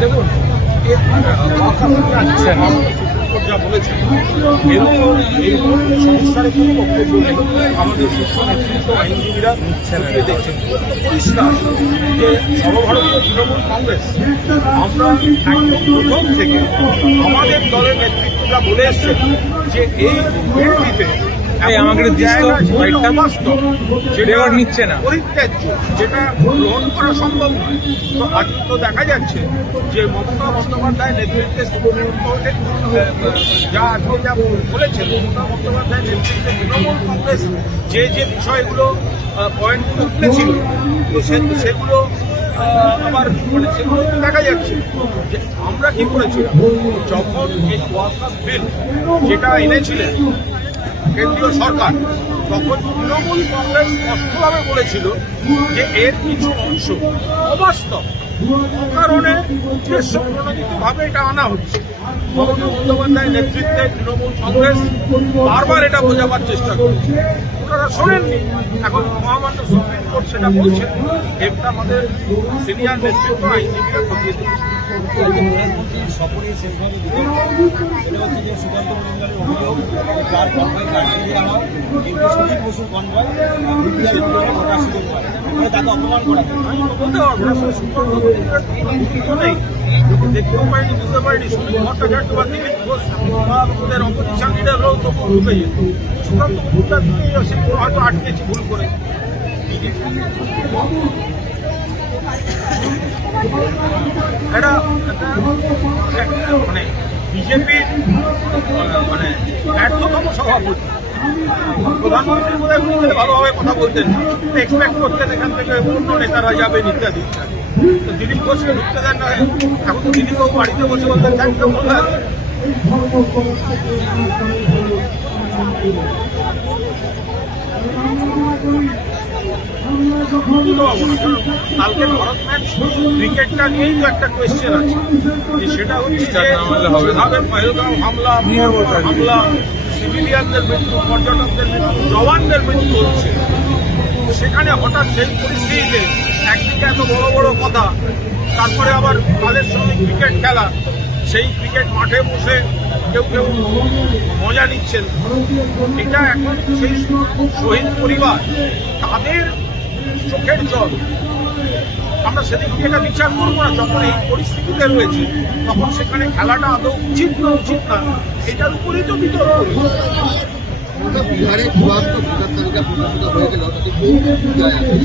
দেখুন যা বলেছেন এরকম এরকম সংস্থার কোনো বক্তব্য নেই আমাদের শীর্ষ নেতৃত্ব আইনজীবীরা খতিয়ে দেখছেন পরিষ্কার সর্বভারতীয় কংগ্রেস আমরা একদম থেকে আমাদের দলের নেতৃত্বরা বলে এসছেন যে এই এই আমাকে রেকর্ড নিচ্ছে না। পরিত্যাজ্য যেটা গ্রহণ করা সম্ভব নয়। তো আজ তো দেখা যাচ্ছে যে মমতা বন্দ্যোপাধ্যায় নেতৃত্বে সুপ্রিম কোর্টে যা আজকে যা বলেছেন মমতা বন্দ্যোপাধ্যায় নেতৃত্বে তৃণমূল কংগ্রেস যে যে বিষয়গুলো পয়েন্টগুলো তুলেছিল তো সেগুলো আবার মানে সেগুলো দেখা যাচ্ছে যে আমরা কি করেছিলাম? যখন এই বিল যেটা এনেছিলেন কেন্দ্রীয় সরকার তখন তৃণমূল কংগ্রেস স্পষ্টভাবে বলেছিল যে এর কিছু অংশ অবাস্তব। কারণে উদ্দেশ্য প্রণোদিতভাবে এটা আনা হচ্ছে। মমতা বন্দ্যোপাধ্যায়ের নেতৃত্বে তৃণমূল কংগ্রেস বারবার এটা বোঝাবার চেষ্টা করছে। ওনারা শোনেননি। এখন মহামান্য কোর্ট সেটা বলছে এটা আমাদের সিনিয়র নেতৃত্ব আইনজীবীরা খতিয়ে যে সুকান্ত তাকে দেখতেও পারিনি বুঝতে পারিনি। সুনীল বা অপোজিশন লিডাররাও তো ঢুকে যেত সুকান্ত মজুমদার হয়তো আটকেছি ভুল করে। এটা মানে বিজেপির মানে ব্যর্থতম সভাপতি। প্রধানমন্ত্রী বোধহয় তাহলে ভালোভাবে কথা বলতেন এক্সপেক্ট করতেন এখান থেকে অন্য নেতারা যাবেন ইত্যাদি তো দিলীপ ঘোষকে ঢুকতে দেন না, এখন তো দিলীপবাবু বাড়িতে বসে বলতেন থ্যাংক ইউ না, কারণ কালকে ভারত ম্যাচ ক্রিকেটটা নিয়েই তো একটা কোয়েশ্চেন আছে যে সেটা হচ্ছে। যেভাবে পহেলগাঁও হামলা হামলা সিভিলিয়ানদের মৃত্যু পর্যটকদের মৃত্যু জওয়ানদের মৃত্যু হচ্ছে সেখানে হঠাৎ সেই পরিস্থিতিতে একদিকে এত বড় বড় কথা তারপরে আবার তাদের সঙ্গে ক্রিকেট খেলা সেই ক্রিকেট মাঠে বসে কেউ কেউ মজা নিচ্ছেন। এটা এখন সেই শহীদ পরিবার, তাদের চোখের জল। আমরা সেদিক থেকে বিচার করব না, যখন এই পরিস্থিতিতে রয়েছে, তখন সেখানে খেলাটা আদৌ উচিত না উচিত না, এটার উপরেই তো বিতর্ক। বিহারে চূড়ান্ত ভোটার তালিকা প্রকাশিত হয়ে গেল তাতে বহু যায় আছে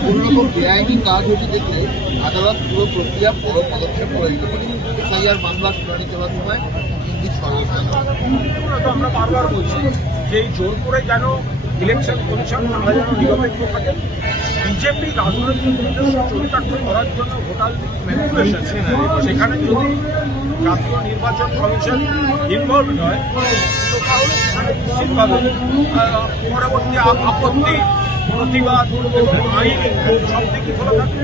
কোনোরকম বেআইনি কাজ হচ্ছে দেখলে আদালত পুরো প্রক্রিয়া বড় পদক্ষেপ করে দিতে পারে। এসআইআর মামলা শুনানি চলার সময় আমরা বারবার বলছি। যে এই জোর করে যেন ইলেকশন কমিশন আমরা যেন নিরপেক্ষ থাকে বিজেপি রাজনৈতিক চরিতার্থ করার জন্য ভোটার সেখানে যদি জাতীয় নির্বাচন কমিশন ইনভলভ হয়, তো তাহলে সেখানে নিশ্চিতভাবে পরবর্তী আপত্তি, প্রতিবাদ, আইন সব দিকই খোলা থাকবে।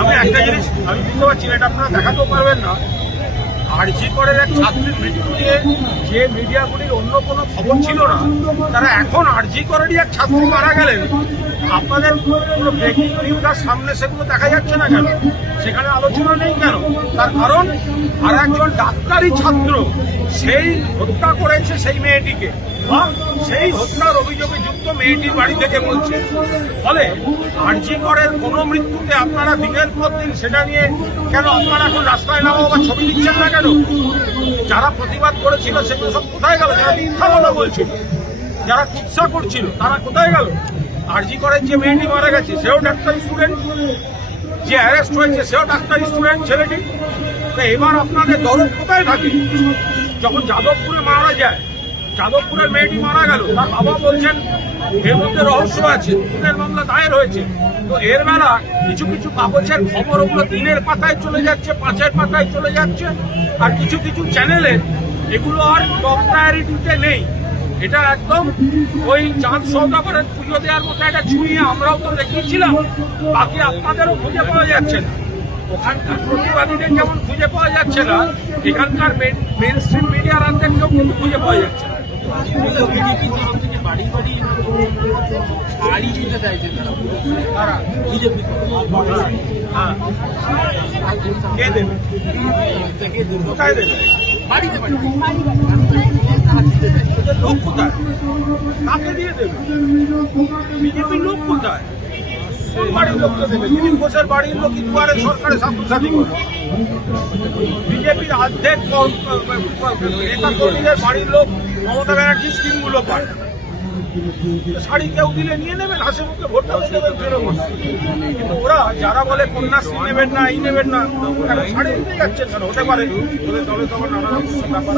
আমি একটা জিনিস আমি বুঝতে পারছি না, এটা আপনারা দেখাতেও পারবেন না। আরজি করের এক ছাত্রীর মৃত্যু নিয়ে যে মিডিয়াগুলির অন্য কোনো খবর ছিল না, তারা এখন আরজি করেরই এক ছাত্রী মারা গেলেন। আপনাদের কোনো ব্রেকিং নিউজটার সামনে সেগুলো দেখা যাচ্ছে না কেন? সেখানে আলোচনা নেই কেন? তার কারণ আর একজন ডাক্তারি ছাত্র সেই হত্যা করেছে সেই মেয়েটিকে। সেই হত্যার অভিযোগে যুক্ত মেয়েটির বাড়ি থেকে বলছে। ফলে আরজি করের কোনো মৃত্যুতে আপনারা দিনের পর দিন সেটা নিয়ে কেন আপনারা এখন রাস্তায় নামো বা ছবি দিচ্ছেন না কেন? যারা প্রতিবাদ করেছিল সেগুলো সব কোথায় গেল? যারা মিথ্যা কথা বলছিল, যারা কুৎসা করছিল, তারা কোথায় গেল? আরজি করের যে মেয়েটি মারা গেছে, সেও ডাক্তারি স্টুডেন্ট যে অ্যারেস্ট হয়েছে, সেও ডাক্তারি স্টুডেন্ট ছেলেটি। তো এবার আপনাদের দরদ কোথায় থাকে? যখন যাদবপুরে মারা যায় যাদবপুরের মেয়েটি মারা গেল। তার বাবা বলছেন, এর মধ্যে রহস্য আছে খুনের মামলা দায়ের হয়েছে। তো এর বেলা কিছু কিছু কাগজের খবর ওগুলো দিনের পাতায় চলে যাচ্ছে পাঁচের পাতায় চলে যাচ্ছে। আর কিছু কিছু চ্যানেলে এগুলো আর টপ প্রায়োরিটিতে নেই। এটা একদম ওই চাঁদ সৌদাগরের পুজো দেওয়ার মতো একটা ছুঁয়ে আমরাও তো দেখিয়েছিলাম। বাকি আপনাদেরও খুঁজে পাওয়া যাচ্ছে না। ওখানকার প্রতিবাদীদের যেমন খুঁজে পাওয়া যাচ্ছে না, এখানকার মেন স্ট্রিম মিডিয়ার আর্ধেককেও কিন্তু খুঁজে পাওয়া যাচ্ছে না। দেবে দেবে? দেবে বাড়ির দেবে লোক কি দুয়ারে সরকারে স্বাস্থ্যসাথী করে বিজেপির অর্ধেক নেতা বাড়ির লোক মমতা ব্যানার্জি স্কিমগুলো পায়। শাড়ি কেউ দিলে নিয়ে নেবেন হাসি মুখে ভোটটা দিয়ে দেবেন তৃণমূল। কিন্তু ওরা যারা বলে কন্যাশ্রী নেবেন না এই নেবেন না শাড়ি দিতে যাচ্ছেন কেন? হতে পারে। ওদের দলে তো আবার নানা রকম ব্যাপার।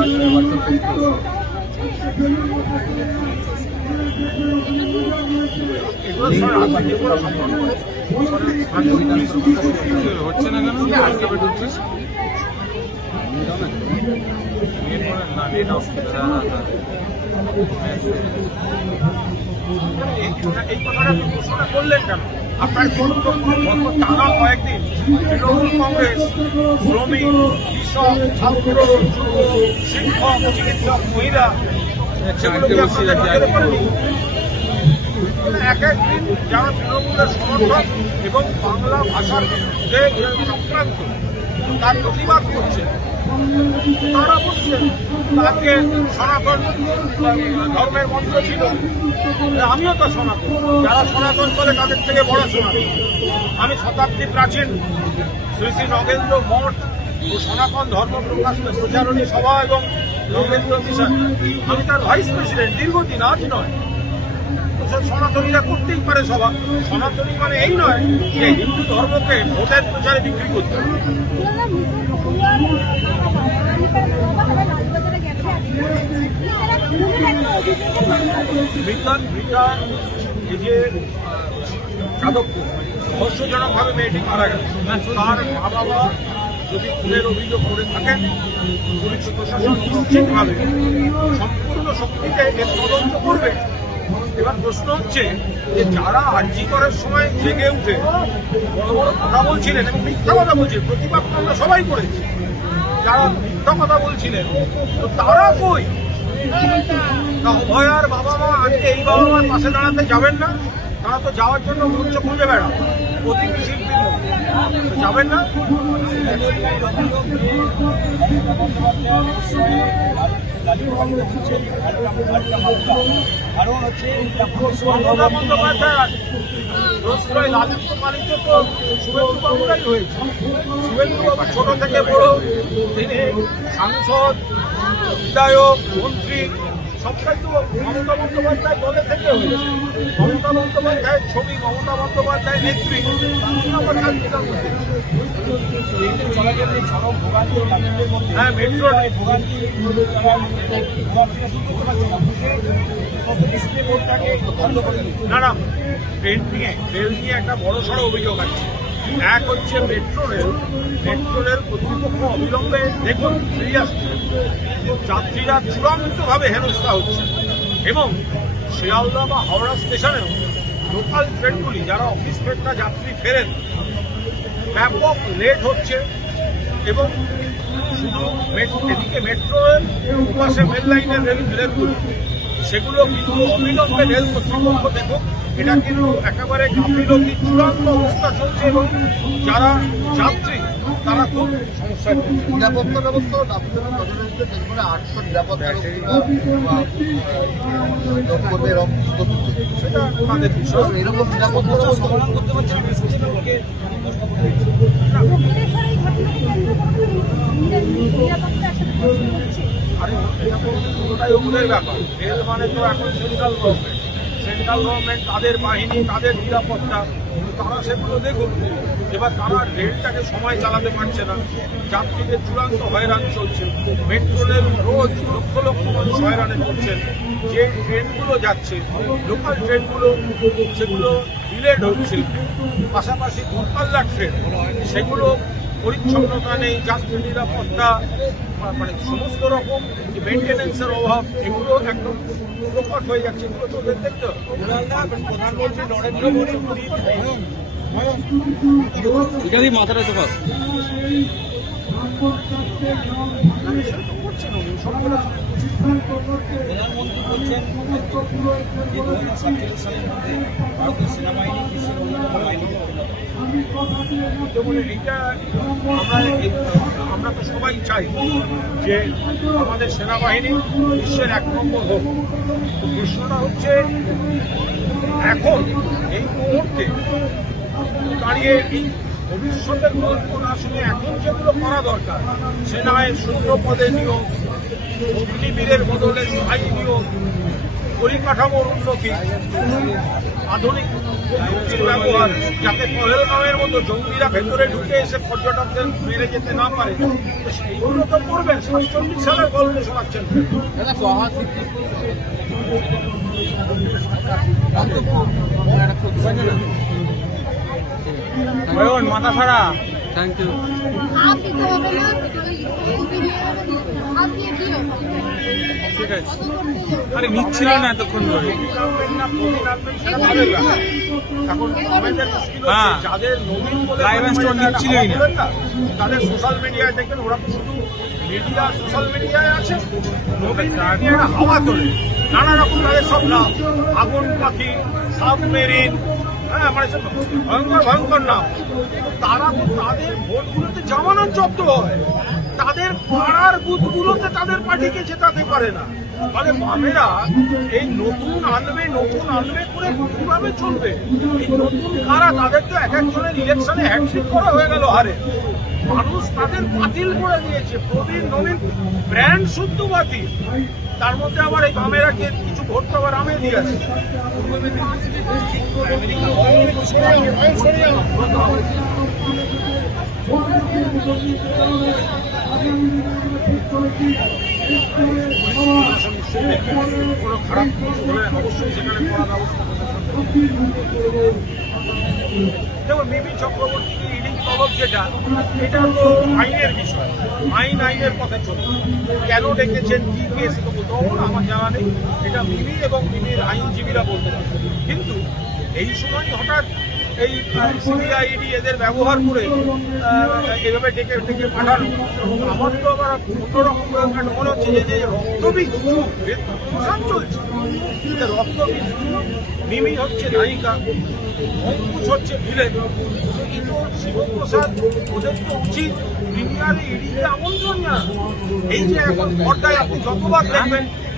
হচ্ছে না কেন? না এই এই কথাটা আপনি করলেন কেন আপনার গত টানা কয়েকদিন তৃণমূল কংগ্রেস শ্রমিক কৃষক ছাত্র যুব শিক্ষক চিকিৎসক মহিলা? এক একদিন যারা তৃণমূলের সমর্থক এবং বাংলা ভাষার যে তার প্রতিবাদ করছে। তারা বলছেন আজকে সনাতন ধর্মের মন্ত্র ছিল। আমিও তো সনাতন। যারা সনাতন করে তাদের থেকে বড় সনাতন। আমি শতাব্দী প্রাচীন শ্রী শ্রী নগেন্দ্র মঠ ও সনাতন ধর্ম প্রকাশ প্রচারণী সভা এবং নগেন্দ্র মিশন। আমি তার ভাইস প্রেসিডেন্ট দীর্ঘদিন আজ নয়। সনাতনীরা করতেই পারে সভা। সনাতনী মানে এই নয় যে হিন্দু ধর্মকে ভোটের প্রচারে বিক্রি করতে বিজ্ঞান বিজ্ঞান এই যে যাদবপুর, রহস্যজনকভাবে মেয়েটি মারা গেল। তার মা বাবা যদি খুনের অভিযোগ করে থাকেন, পুলিশ প্রশাসন নিশ্চিতভাবে সম্পূর্ণ শক্তিতে এর তদন্ত করবে। এবার প্রশ্ন হচ্ছে যে যারা আর্জি করার সময় জেগে উঠে বড় বড় কথা বলছিলেন এবং মিথ্যা কথা বলছিলেন, প্রতিবাদ আমরা সবাই করেছি। যারা মিথ্যা কথা বলছিলেন, তো তারা কই? তা অভয়ার বাবা মা আজকে এই বাবা মার পাশে দাঁড়াতে যাবেন না? তারা তো যাওয়ার জন্য মঞ্চ খুঁজে বেড়ান যাবেন না কারণ হচ্ছে বন্দ্যোপাধ্যায় ছোট থেকে বড় তিনি সাংসদ বিধায়ক মন্ত্রী বন্দ্যোপাধ্যায় বন্দ্যোপাধ্যায়ের ছবি বন্দ্যোপাধ্যায় হ্যাঁ না না ট্রেন নিয়ে রেল নিয়ে একটা বড় সড়ো অভিযোগ আছে। এক হচ্ছে মেট্রো রেল মেট্রো রেল কর্তৃপক্ষ অবিলম্বে, দেখুন, ফিরে আসছে। যাত্রীরা চূড়ান্তভাবে হেনস্থা হচ্ছে। এবং শিয়ালদা বা হাওড়া স্টেশনেও লোকাল ট্রেনগুলি যারা অফিস ফেরতা যাত্রী ফেরেন, ব্যাপক লেট হচ্ছে এবং শুধু এদিকে মেট্রো রেল পাশে রেল লাইনের রেল রেলগুলো সেগুলো কিন্তু অবিলম্বে রেল কর্তৃপক্ষ দেখুক। এটা কিন্তু একেবারে গাফিলতি চূড়ান্ত অবস্থা চলছে এবং যারা যাত্রী তারা খুব সমস্যায় পড়ছে। নিরাপত্তা ব্যবস্থা আটশো নিরাপত্তা। সেটা তাদের বিষয়। এরকম নিরাপত্তা ব্যবস্থা করতে পারছে না পুরোটাই ব্যাপার। রেল মানে তো এখন সেন্ট্রাল গভর্নমেন্ট সেন্ট্রাল গভর্নমেন্ট তাদের বাহিনী, তাদের নিরাপত্তা, তারা সেগুলো দেখুন এবার সময় চালাতে পারছে না। চূড়ান্ত চলছে। রোজ লক্ষ লক্ষ ট্রেনগুলো যাচ্ছে লোকাল ট্রেনগুলো, সেগুলো হচ্ছে। পাশাপাশি দূরপাল্লার ট্রেন, সেগুলো পরিচ্ছন্নতা নেই যাত্রী নিরাপত্তা মানে সমস্ত রকম যে মেনটেন্যান্সের অভাব এগুলো একদম প্রকট হয়ে যাচ্ছে এগুলো তো দেখতে। প্রধানমন্ত্রী নরেন্দ্র মোদী পুরী এটা দিয়ে মাথাটা চোখা প্রধানমন্ত্রী বলছেন যে দু হাজার সাতচল্লিশ সালের মধ্যে ভারতীয় সেনাবাহিনী আমরা তো সবাই চাই যে আমাদের সেনাবাহিনী বিশ্বের এক নম্বর হোক। প্রশ্নটা হচ্ছে, এখন এই মুহূর্তে দাঁড়িয়ে এই ভবিষ্যতের গল্প না শুনে এখন যেগুলো করা দরকার, সেনায় শূন্য পদে নিয়োগ, অগ্নিবীরের বদলে স্থায়ী নিয়োগ, পরিকাঠামোর উন্নতি, আধুনিক ব্যবহার যাতে পহেলগাঁওয়ের মতো জঙ্গিরা ভেতরে ঢুকে এসে পর্যটকদের মেরে যেতে না পারে। সেইগুলো তো করবেন সাতচল্লিশ সালের গল্প শোনাচ্ছেন মাথা ছাড়া। থ্যাংক ইউ ঠিক আছে। আরে নিচ্ছিল না এতক্ষণ ধরে। হ্যাঁ। যাদের নবীন বলে Live and নিচ্ছিলই না। তাদের সোশ্যাল মিডিয়ায় দেখবেন ওরা শুধু মিডিয়া সোশ্যাল মিডিয়ায় আছে। নবীন মিডিয়াটা হাওয়া তোলে। নানা রকম তাদের সব নাম। আগুন পাখি সাবমেরিন হ্যাঁ মানে তারা তাদের ভোটগুলোতে জামানত জব্দ হয়। তাদের পাড়ার বুথগুলোতে তাদের পার্টিকে জেতাতে পারে না। ফলে বামেরা এই নতুন আনবে নতুন আনবে করে কীভাবে চলবে? এই নতুন কারা? তাদের তো এক একজনের ইলেকশনে হ্যান্ডশিপ করা হয়ে গেল হারে। মানুষ তাদের বাতিল করে দিয়েছে। প্রবীণ নবীন ব্র্যান্ড শুদ্ধ বাতিল। তার মধ্যে আবার এই বামেরা কিছু ভোট তো আবার আমে দিয়েছে কোনো খারাপ অবশ্যই সেখানে করা ব্যবস্থা দেখুন মিমি চক্রবর্তী ইডি তলব যেটা, এটা তো আইনের বিষয়। আইন আইনের পথে চলবে। কেন ডেকেছেন, কি কেস তো বলতে আমার জানা নেই। এটা মিমি এবং মিমির আইনজীবীরা বলতে পারবে। কিন্তু এই সময় হঠাৎ এই সিবিআইডি এদের ব্যবহার করে এভাবে ডেকে ডেকে পাঠানো। আমার তো আবার অন্যরকম একটা মনে হচ্ছে যে যে তো প্রশাসন চলছে। যে রক্তবীজ মিমি হচ্ছে নায়িকা, অঙ্কুশ হচ্ছে ভিলে এই তো শিবপ্রসাদ, ওদের তো উচিত প্রিমিয়ারে ইডিকে আমন্ত্রণ না এই যে এখন পর্দায় আপনি যতবার দেখবেন